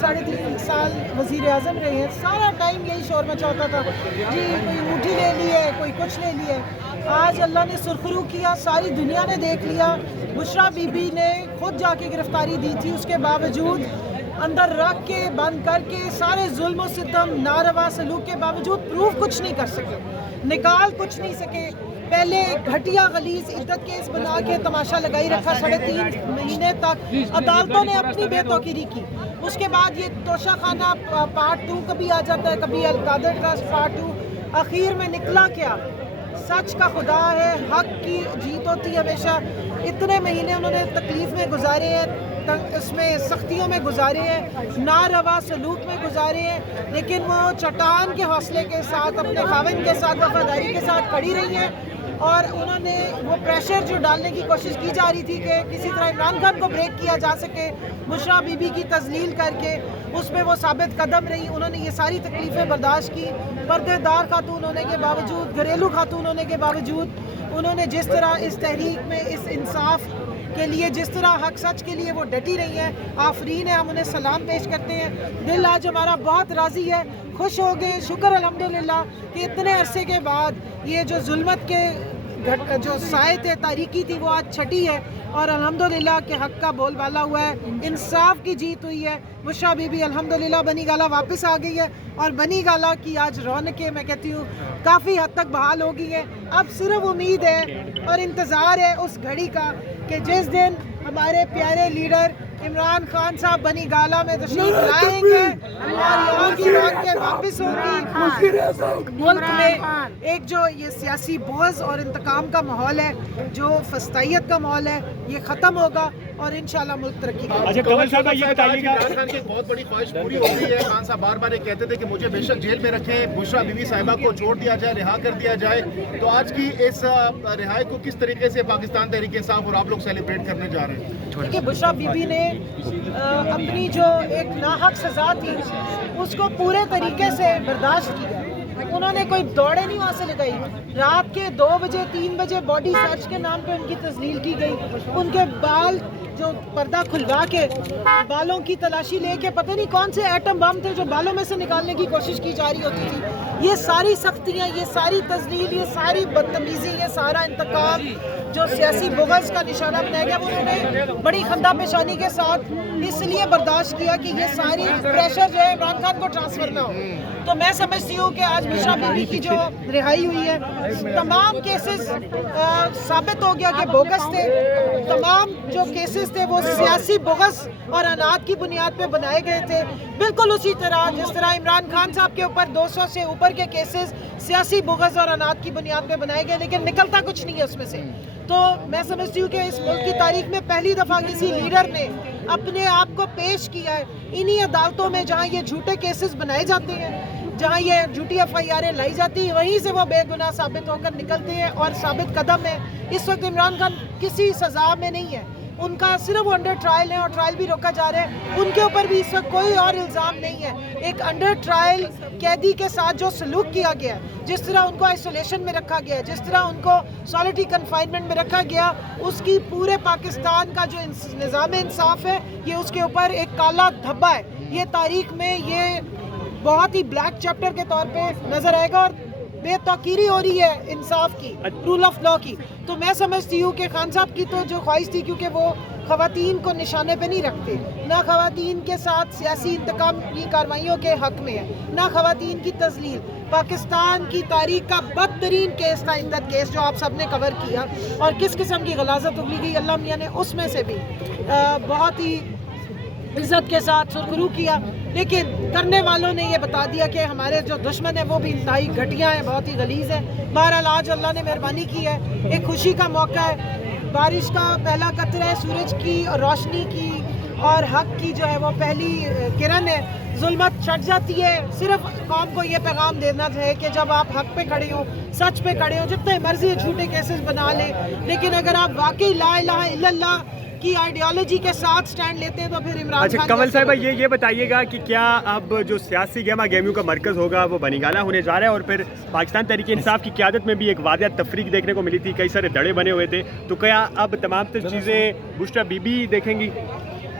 3.5 سال وزیر اعظم رہے ہیں، سارا ٹائم یہی شور مچا ہوتا تھا، جی کوئی انگوٹھی لے لی ہے، کوئی کچھ لے لی ہے۔ آج اللہ نے سرخرو کیا، ساری دنیا نے دیکھ لیا، بشریٰ بی بی نے خود جا کے گرفتاری دی تھی، اس کے باوجود اندر رکھ کے بند کر کے سارے ظلم و ستم ناروا سلوک کے باوجود پروف کچھ نہیں کر سکے، نکال کچھ نہیں سکے۔ پہلے گھٹیا غلیظ عدت کیس بنا کے تماشا لگائی رکھا 3.5 مہینے تک، عدالتوں نے اپنی بے توقیری کی۔ اس کے بعد یہ توشہ خانہ پارٹ 2 کبھی آ جاتا ہے، کبھی القادر ٹرسٹ پارٹ 2، آخر میں نکلا کیا؟ سچ کا خدا ہے، حق کی جیت ہوتی ہے ہمیشہ۔ اتنے مہینے انہوں نے تکلیف میں گزارے ہیں، اس میں سختیوں میں گزارے ہیں، ناروا سلوک میں گزارے ہیں، لیکن وہ چٹان کے حوصلے کے ساتھ اپنے خاوند کے ساتھ وفاداری کے ساتھ کھڑی رہی ہیں، اور انہوں نے وہ پریشر جو ڈالنے کی کوشش کی جا رہی تھی کہ کسی طرح عمران خان کو بریک کیا جا سکے بشریٰ بی بی کی تذلیل کر کے، اس میں وہ ثابت قدم رہی۔ انہوں نے یہ ساری تکلیفیں برداشت کی، پردے دار خاتون ہونے کے باوجود، گھریلو خاتون ہونے کے باوجود، انہوں نے جس طرح اس تحریک میں اس انصاف کے لیے، جس طرح حق سچ کے لیے وہ ڈٹی رہی ہیں، آفرین ہے، ہم انہیں سلام پیش کرتے ہیں۔ دل آج ہمارا بہت راضی ہے، خوش ہو گئے، شکر الحمدللہ کہ اتنے عرصے کے بعد یہ جو ظلمت کے جو سائے تھے، تاریکی تھی، وہ آج چھٹی ہے، اور الحمدللہ کہ حق کا بول بالا ہوا ہے، انصاف کی جیت ہوئی ہے۔ بشریٰ بی بی الحمدللہ بنی گالہ واپس آ گئی ہے، اور بنی گالہ کی آج رونقیں میں کہتی ہوں کافی حد تک بحال ہو گئی ہیں۔ اب صرف امید ہے اور انتظار ہے اس گھڑی کا کہ جس دن ہمارے پیارے لیڈر عمران خان صاحب بنی گالہ میں تشریف لائیں گے اور یہاں کی رونقیں واپس ہوں گی۔ ملک میں ایک جو یہ سیاسی بغض اور انتقام کا ماحول ہے، جو فسطائیت کا ماحول ہے، یہ ختم ہوگا، اور انشاءاللہ ملک ترقی کرے گا۔ اچھا کمل صاحب یہ بتائیے گا، عمران خان کی ایک بہت بڑی خواہش پوری ہو رہی ہے۔ خان صاحب بار بار یہ کہتے تھے کہ مجھے بے شک جیل میں رکھیں، بشریٰ بی بی صاحبہ کو چھوڑ دیا جائے، رہا کر دیا جائے، تو آج کی اس رہائی کو کس طریقے سے پاکستان تحریک انصاف اور آپ لوگ سیلیبریٹ کرنے جا رہے ہیں؟ دیکھیے، بشریٰ بی بی نے اپنی جو ایک ناحق سزا تھی اس کو پورے طریقے سے برداشت کیا۔ انہوں نے کوئی دوڑے نہیں وہاں سے لگائی، رات کے 2 بجے 3 بجے باڈی سرچ کے نام پہ ان کی تذلیل کی گئی، ان کے بال جو پردہ کھلوا کے بالوں کی تلاشی لے کے پتہ نہیں کون سے ایٹم بم تھے جو بالوں میں سے نکالنے کی کوشش کی جا رہی ہوتی تھی۔ یہ ساری سختیاں، یہ ساری تذلیل، یہ ساری بدتمیزی، یہ سارا انتقام جو سیاسی بغض کا نشانہ بنایا گیا، انہوں نے بڑی خندہ پیشانی کے ساتھ اس لیے برداشت کیا کہ یہ ساری پریشر جو ہے عمران خان کو ٹرانسفر نہ ہو۔ تو میں سمجھتی ہوں کہ آج بشریٰ بی بی کی جو رہائی ہوئی ہے، تمام کیسز ثابت ہو گیا کہ بوگس تھے، تمام جو کیسز تھے وہ سیاسی بغض اور اناج کی بنیاد پہ بنائے گئے تھے، بالکل اسی طرح جس طرح عمران خان صاحب کے اوپر 200 سے اوپر کے کیسز سیاسی بغض اور اناج کی بنیاد پہ بنائے گئے، لیکن نکلتا کچھ نہیں ہے اس میں سے۔ تو میں سمجھتی ہوں کہ اس ملک کی تاریخ میں پہلی دفعہ کسی لیڈر نے اپنے آپ کو پیش کیا ہے انہی عدالتوں میں جہاں یہ جھوٹے کیسز بنائے جاتے ہیں، جہاں یہ جھوٹی FIR لائی جاتی ہیں، وہیں سے وہ بے گناہ ثابت ہو کر نکلتے ہیں اور ثابت قدم ہے۔ اس وقت عمران خان کسی سزا میں نہیں ہے، ان کا صرف انڈر ٹرائل ہے، اور ٹرائل بھی روکا جا رہا ہے، ان کے اوپر بھی اس وقت کوئی اور الزام نہیں ہے۔ ایک انڈر ٹرائل قیدی کے ساتھ جو سلوک کیا گیا ہے، جس طرح ان کو آئسولیشن میں رکھا گیا ہے، جس طرح ان کو سالٹری کنفائنمنٹ میں رکھا گیا، اس کی پورے پاکستان کا جو نظام انصاف ہے، یہ اس کے اوپر ایک کالا دھبا ہے۔ یہ تاریخ میں یہ بہت ہی بلیک چیپٹر کے طور پہ نظر آئے گا، اور بے توقیری ہو رہی ہے انصاف کی، رول آف لا کی۔ تو میں سمجھتی ہوں کہ خان صاحب کی تو جو خواہش تھی، کیونکہ وہ خواتین کو نشانے پہ نہیں رکھتے، نہ خواتین کے ساتھ سیاسی انتقامی کارروائیوں کے حق میں ہے، نہ خواتین کی تذلیل۔ پاکستان کی تاریخ کا بدترین کیس تھا عدت کیس، جو آپ سب نے کور کیا، اور کس قسم کی غلاظت اگلی گئی، اللہ میاں نے اس میں سے بھی بہت ہی عزت کے ساتھ سرخرو کیا، لیکن کرنے والوں نے یہ بتا دیا کہ ہمارے جو دشمن ہیں وہ بھی انتہائی گھٹیا ہیں، بہت ہی غلیظ ہیں۔ بہرحال آج اللہ نے مہربانی کی ہے، ایک خوشی کا موقع ہے، بارش کا پہلا قطرہ ہے، سورج کی اور روشنی کی اور حق کی جو ہے وہ پہلی کرن ہے۔ ظلمت چھٹ جاتی ہے، صرف قوم کو یہ پیغام دینا ہے کہ جب آپ حق پہ کھڑے ہوں، سچ پہ کھڑے ہوں، جتنے مرضی جھوٹے کیسز بنا لیں، لیکن اگر آپ واقعی لا الہ الا اللہ کی آئیڈیالوجی کے ساتھ سٹینڈ لیتے ہیں تو پھر عمران اچھا خان کمل صاحبہ یہ بتائیے گا کہ کیا اب جو سیاسی گہما گہمیوں کا مرکز ہوگا وہ بنی گالہ ہونے جا رہا ہے، اور پھر پاکستان تحریک انصاف کی قیادت میں بھی ایک واضح تفریق دیکھنے کو ملی تھی، کئی سارے دڑے بنے ہوئے تھے، تو کیا اب تمام تر چیزیں بشریٰ بی بی دیکھیں گی؟